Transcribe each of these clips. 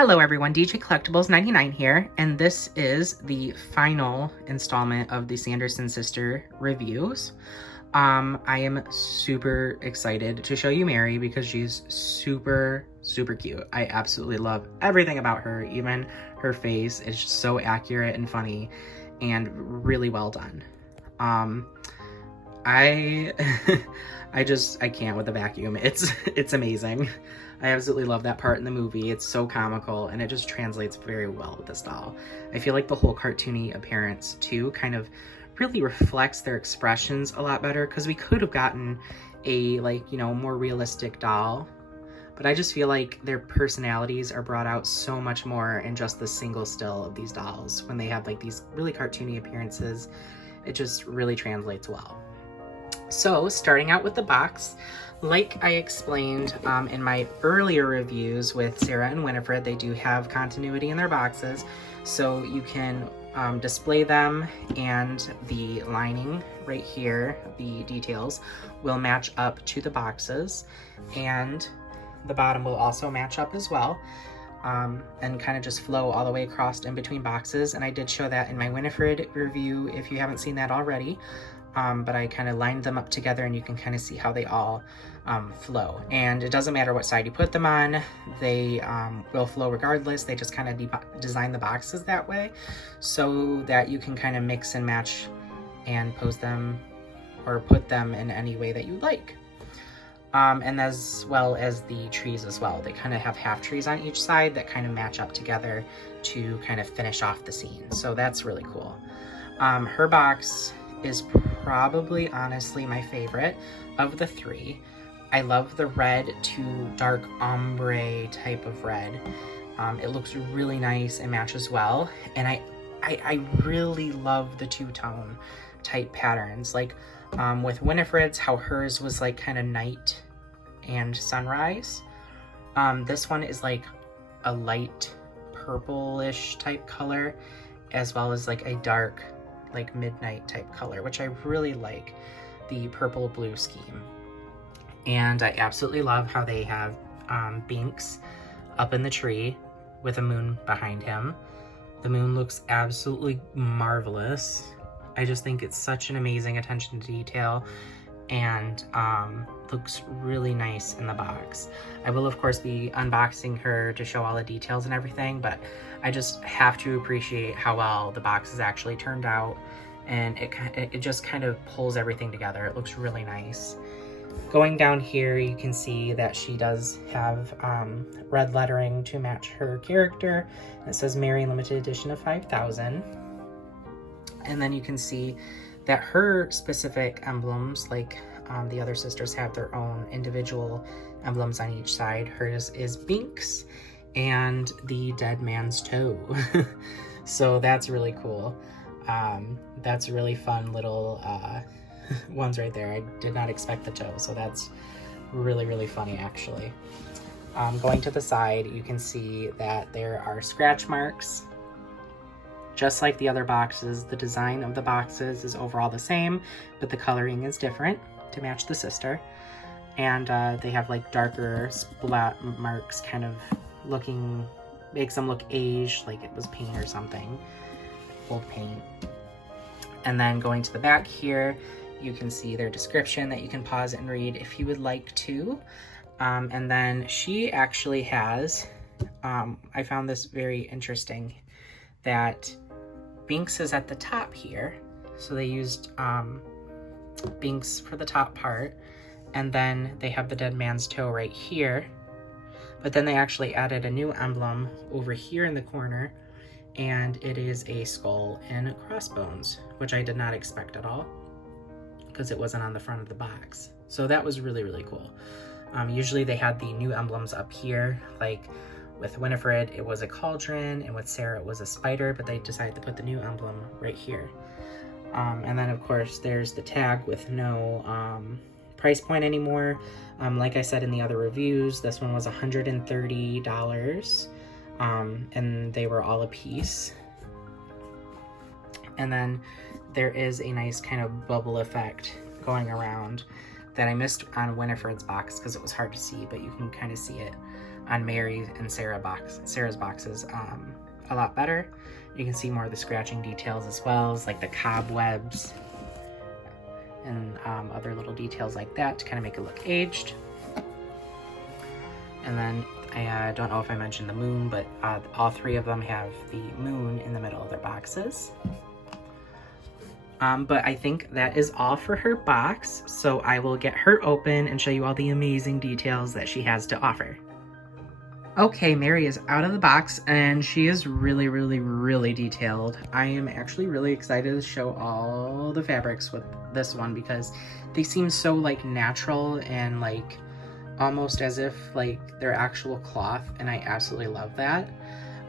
Hello everyone, DJ Collectibles 99 here, and this is the final installment of the Sanderson sister reviews. I am super excited to show you Mary because she's super cute. I absolutely love everything about her, even her face is just so accurate and funny and really well done. I I can't with the vacuum. It's amazing. I absolutely love that part in the movie. It's so comical and it just translates very well with this doll. I feel like the whole cartoony appearance too kind of really reflects their expressions a lot better, because we could have gotten a more realistic doll, but I just feel like their personalities are brought out so much more in just the single still of these dolls. When they have like these really cartoony appearances, it just really translates well. So starting out with the box, like I explained in my earlier reviews with Sarah and Winifred, they do have continuity in their boxes, so you can display them, and the lining right here, the details, will match up to the boxes, and the bottom will also match up as well, and kind of just flow all the way across in between boxes. And I did show that in my Winifred review if you haven't seen that already. But I kind of lined them up together and you can kind of see how they all flow. And it doesn't matter what side you put them on, they will flow regardless. They just kind of design the boxes that way so that you can kind of mix and match and pose them or put them in any way that you like. And as well as the trees as well. They kind of have half trees on each side that kind of match up together to kind of finish off the scene. So that's really cool. Her box is probably honestly my favorite of the three. I love the red to dark ombre type of red. It looks really nice and matches well, and I really love the two-tone type patterns, like with Winifred's, how hers was like kind of night and sunrise. This one is like a light purplish type color, as well as like a dark like midnight type color, which I really like, the purple blue scheme. And I absolutely love how they have Binks up in the tree with a moon behind him. The moon looks absolutely marvelous. I just think it's such an amazing attention to detail, and looks really nice in the box. I will of course be unboxing her to show all the details and everything, but I just have to appreciate how well the box has actually turned out, and it just kind of pulls everything together. It looks really nice. Going down here, you can see that she does have red lettering to match her character. It says Mary limited edition of 5,000. And then you can see that her specific emblems, like the other sisters have their own individual emblems on each side. Hers is Binks and the dead man's toe. So that's really cool. That's really fun little ones right there. I did not expect the toe, so that's really funny actually. Going to the side, you can see that there are scratch marks. Just like the other boxes, the design of the boxes is overall the same, but the coloring is different to match the sister. And they have like darker splat marks, kind of makes them look aged, like it was paint or something, old paint. And then going to the back here, you can see their description that you can pause and read if you would like to. And then she actually has, I found this very interesting, that Binks is at the top here. So they used Binks for the top part, and then they have the dead man's toe right here. But then they actually added a new emblem over here in the corner, and it is a skull and crossbones, which I did not expect at all, because it wasn't on the front of the box. So that was really cool. Usually they had the new emblems up here, like with Winifred it was a cauldron, and with Sarah it was a spider, but they decided to put the new emblem right here. And then of course there's the tag with no price point anymore. Like I said in the other reviews, this one was $130, and they were all a piece. And then there is a nice kind of bubble effect going around that I missed on Winifred's box because it was hard to see, but you can kind of see it on Mary and Sarah's boxes a lot better. You can see more of the scratching details as well as like the cobwebs and other little details like that to kind of make it look aged. And then I don't know if I mentioned the moon, but all three of them have the moon in the middle of their boxes. But I think that is all for her box, so I will get her open and show you all the amazing details that she has to offer. Okay, Mary is out of the box, and she is really, really, really detailed. I am actually really excited to show all the fabrics with this one because they seem so like natural and like almost as if like they're actual cloth, and I absolutely love that.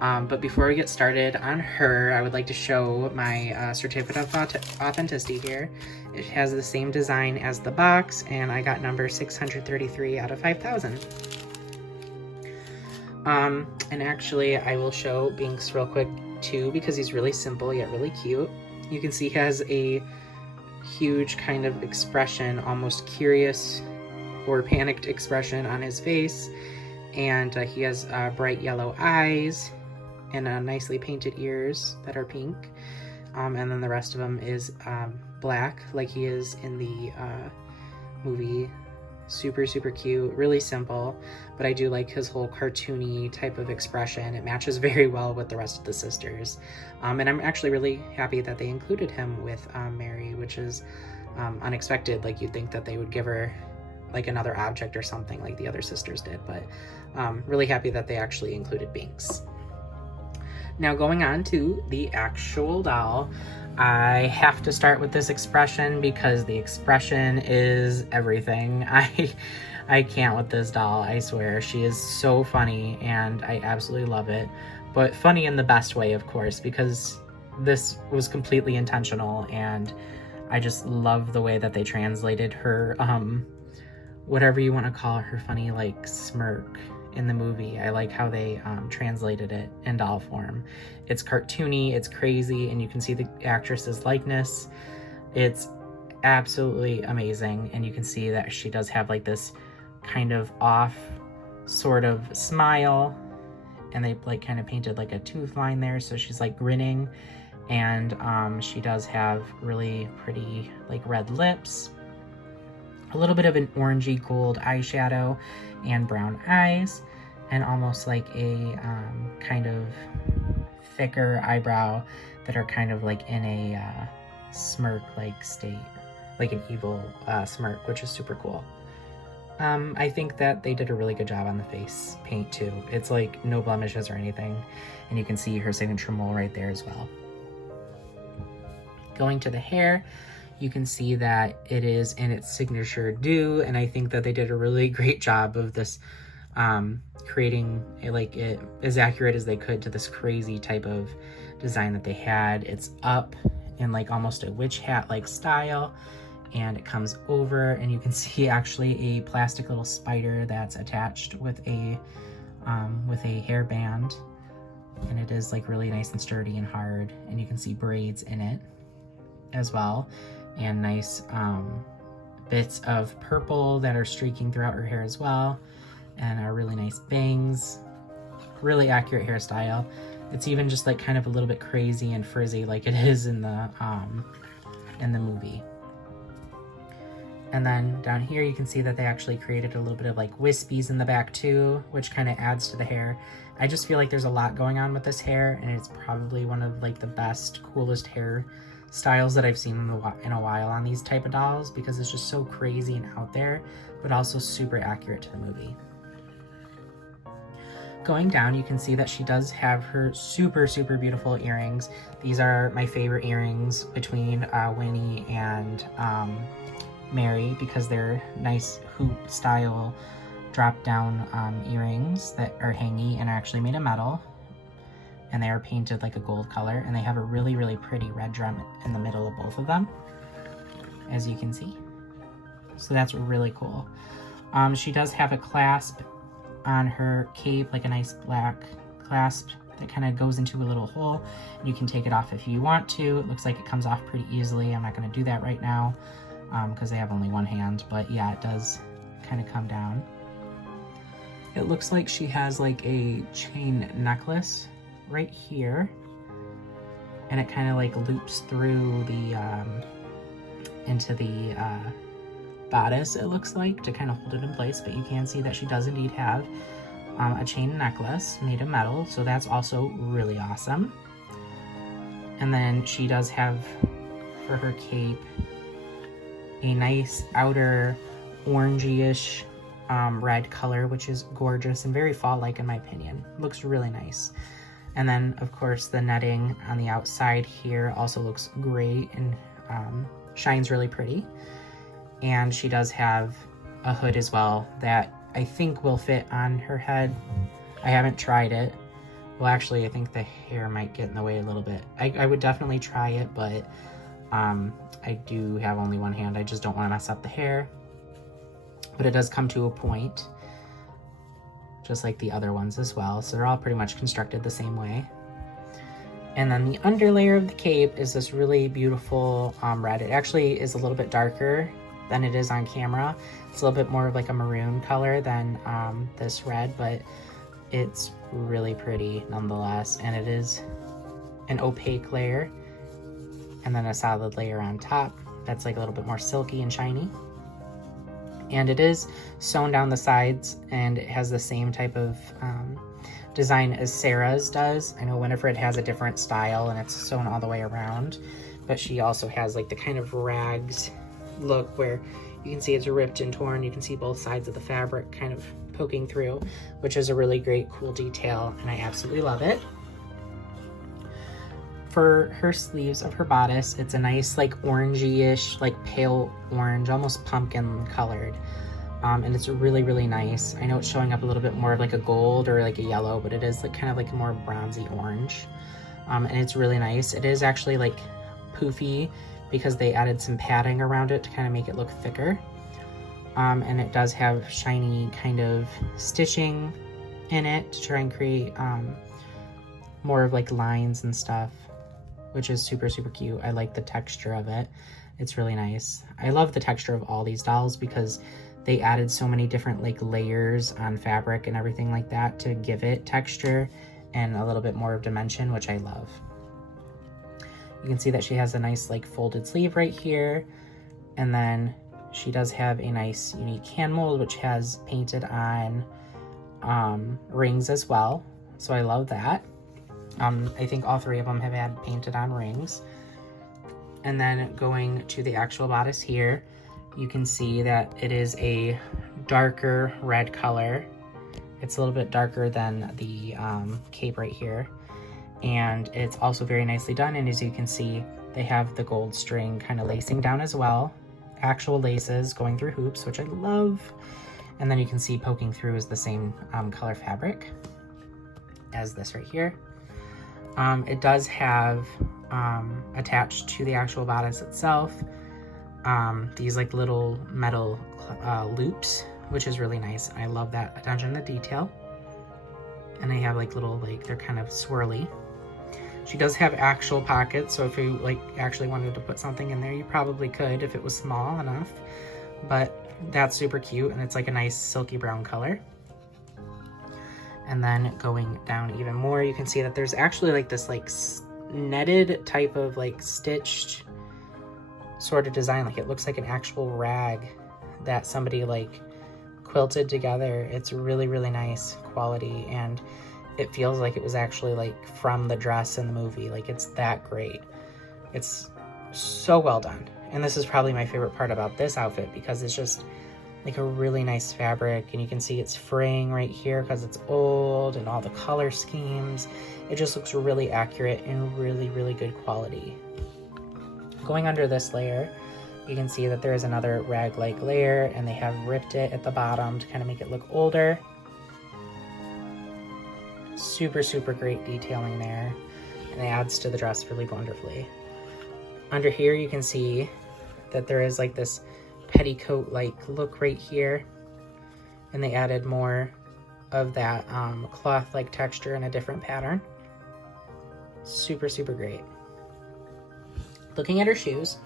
But before we get started on her, I would like to show my certificate of authenticity here. It has the same design as the box, and I got number 633 out of 5,000. And actually I will show Binks real quick too because he's really simple yet really cute. You can see he has a huge kind of expression, almost curious or panicked expression on his face, and he has bright yellow eyes and nicely painted ears that are pink, and then the rest of him is black like he is in the movie. Super, super cute, really simple, but I do like his whole cartoony type of expression. It matches very well with the rest of the sisters. And I'm actually really happy that they included him with Mary, which is unexpected. Like you'd think that they would give her like another object or something like the other sisters did, but really happy that they actually included Binks. Now going on to the actual doll, I have to start with this expression because the expression is everything. I can't with this doll, I swear. She is so funny and I absolutely love it. But funny in the best way, of course, because this was completely intentional and I just love the way that they translated her, whatever you want to call her funny like smirk in the movie. I like how they translated it in doll form. It's cartoony, it's crazy, and you can see the actress's likeness. It's absolutely amazing, and you can see that she does have like this kind of off sort of smile, and they like kind of painted like a tooth line there, so she's like grinning, and she does have really pretty like red lips, a little bit of an orangey gold eyeshadow, and brown eyes, and almost like a kind of thicker eyebrow that are kind of like in a smirk like state, like an evil smirk, which is super cool. I think that they did a really good job on the face paint too. It's like no blemishes or anything, and you can see her signature mole right there as well. Going to the hair, you can see that it is in its signature do, and I think that they did a really great job of this creating it as accurate as they could to this crazy type of design that they had. It's up in like almost a witch hat like style, and it comes over, and you can see actually a plastic little spider that's attached with a hairband, and it is like really nice and sturdy and hard, and you can see braids in it as well, and nice bits of purple that are streaking throughout her hair as well, and are really nice bangs. Really accurate hairstyle. It's even just like kind of a little bit crazy and frizzy like it is in the movie. And then down here you can see that they actually created a little bit of like wispies in the back too, which kind of adds to the hair. I just feel like there's a lot going on with this hair, and it's probably one of like the best, coolest hair styles that I've seen in a while on these type of dolls, because it's just so crazy and out there, but also super accurate to the movie. Going down, you can see that she does have her super, super beautiful earrings. These are my favorite earrings between Winnie and Mary, because they're nice hoop style drop down earrings that are hangy and are actually made of metal, and they are painted like a gold color, and they have a really, really pretty red drum in the middle of both of them, as you can see. So that's really cool. She does have a clasp on her cape, like a nice black clasp that kind of goes into a little hole. You can take it off if you want to. It looks like it comes off pretty easily. I'm not going to do that right now because I have only one hand, but yeah, it does kind of come down. It looks like she has like a chain necklace right here, and it kind of like loops through the into the bodice, it looks like, to kind of hold it in place. But you can see that she does indeed have a chain necklace made of metal, so that's also really awesome. And then she does have, for her cape, a nice outer orangey-ish red color, which is gorgeous and very fall-like in my opinion. Looks really nice. And then, of course, the netting on the outside here also looks great and shines really pretty. And she does have a hood as well that I think will fit on her head. I haven't tried it. Well, actually, I think the hair might get in the way a little bit. I would definitely try it, but I do have only one hand. I just don't want to mess up the hair. But it does come to a point, just like the other ones as well. So they're all pretty much constructed the same way. And then the underlayer of the cape is this really beautiful red. It actually is a little bit darker than it is on camera. It's a little bit more of like a maroon color than this red, but it's really pretty nonetheless. And it is an opaque layer and then a solid layer on top that's like a little bit more silky and shiny. And it is sewn down the sides, and it has the same type of design as Sarah's does. I know Winifred has a different style and it's sewn all the way around, but she also has like the kind of rags look where you can see it's ripped and torn. You can see both sides of the fabric kind of poking through, which is a really great, cool detail, and I absolutely love it. For her sleeves of her bodice, it's a nice like orangey-ish, like pale orange, almost pumpkin colored. And it's really, really nice. I know it's showing up a little bit more of like a gold or like a yellow, but it is like kind of like a more bronzy orange. And it's really nice. It is actually like poofy because they added some padding around it to kind of make it look thicker. And it does have shiny kind of stitching in it to try and create more of like lines and stuff, which is super, super cute. I like the texture of it. It's really nice. I love the texture of all these dolls because they added so many different like layers on fabric and everything like that to give it texture and a little bit more of dimension, which I love. You can see that she has a nice like folded sleeve right here. And then she does have a nice unique hand mold, which has painted on rings as well. So I love that. I think all three of them have had painted on rings. And then going to the actual bodice here, you can see that it is a darker red color. It's a little bit darker than the cape right here. And it's also very nicely done. And as you can see, they have the gold string kind of lacing down as well. Actual laces going through hoops, which I love. And then you can see poking through is the same color fabric as this right here. It does have attached to the actual bodice itself these like little metal loops, which is really nice. I love that attention to detail. And they have like little, like they're kind of swirly. She does have actual pockets, so if you like actually wanted to put something in there, you probably could if it was small enough. But that's super cute, and it's like a nice silky brown color. And then going down even more, you can see that there's actually like this like netted type of like stitched sort of design. Like it looks like an actual rag that somebody like quilted together. It's really, really nice quality, and it feels like it was actually like from the dress in the movie. Like it's that great. It's so well done. And this is probably my favorite part about this outfit because it's just like a really nice fabric, and you can see it's fraying right here because it's old, and all the color schemes. It just looks really accurate and really, really good quality. Going under this layer, you can see that there is another rag-like layer, and they have ripped it at the bottom to kind of make it look older. Super, super great detailing there, and it adds to the dress really wonderfully. Under here, you can see that there is like this petticoat-like look right here, and they added more of that cloth-like texture in a different pattern. Super, super great. Looking at her shoes,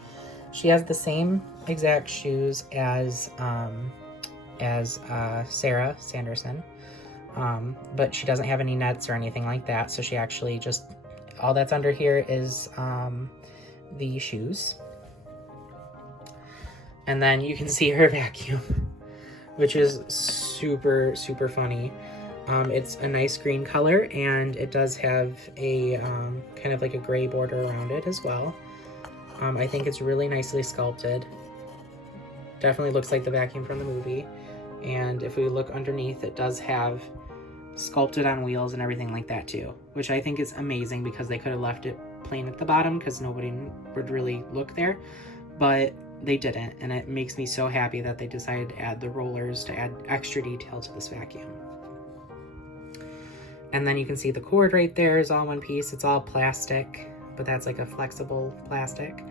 she has the same exact shoes as Sarah Sanderson. but she doesn't have any nets or anything like that. So she actually just, all that's under here is the shoes. And then you can see her vacuum, which is super, super funny. It's a nice green color, and it does have a kind of like a gray border around it as well. I think it's really nicely sculpted. Definitely looks like the vacuum from the movie. And if we look underneath, it does have sculpted on wheels and everything like that too, which I think is amazing because they could have left it plain at the bottom because nobody would really look there, but they didn't, and it makes me so happy that they decided to add the rollers to add extra detail to this vacuum. And then you can see the cord right there is all one piece. It's all plastic, but that's like a flexible plastic.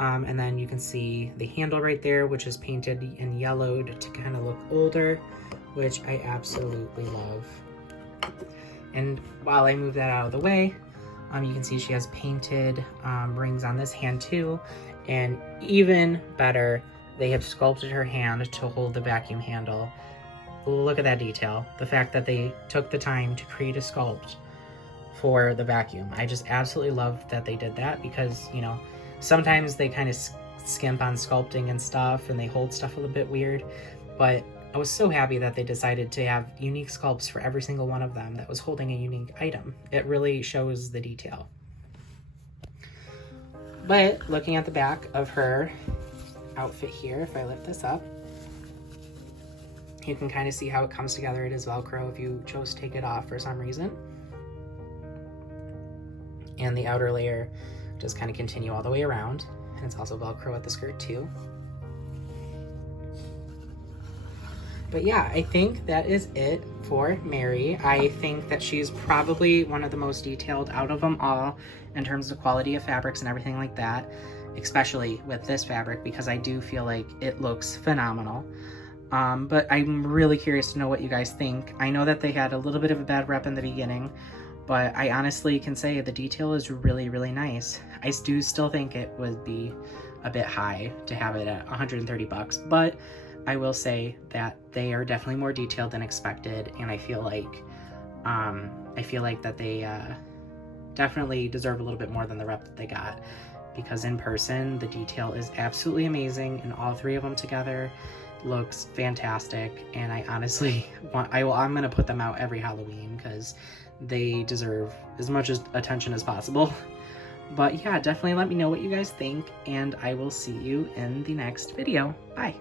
And then you can see the handle right there, which is painted and yellowed to kind of look older, which I absolutely love. And while I move that out of the way, you can see she has painted rings on this hand too. And even better, they have sculpted her hand to hold the vacuum handle. Look at that detail. The fact that they took the time to create a sculpt for the vacuum. I just absolutely love that they did that because, you know, sometimes they kind of skimp on sculpting and stuff and they hold stuff a little bit weird. But I was so happy that they decided to have unique sculpts for every single one of them that was holding a unique item. It really shows the detail. But looking at the back of her outfit here, if I lift this up, you can kind of see how it comes together. It is Velcro if you chose to take it off for some reason. And the outer layer just kind of continue all the way around. And it's also Velcro at the skirt too. But yeah, I think that is it for Mary. I think that she's probably one of the most detailed out of them all in terms of quality of fabrics and everything like that, especially with this fabric because I do feel like it looks phenomenal. But I'm really curious to know what you guys think. I know that they had a little bit of a bad rep in the beginning, but I honestly can say the detail is really, really nice. I do still think it would be a bit high to have it at 130 bucks, but I will say that they are definitely more detailed than expected, and I feel like that they definitely deserve a little bit more than the rep that they got, because in person the detail is absolutely amazing, and all three of them together looks fantastic. And I honestly I'm gonna put them out every Halloween because they deserve as much attention as possible. But yeah, definitely let me know what you guys think, and I will see you in the next video. Bye.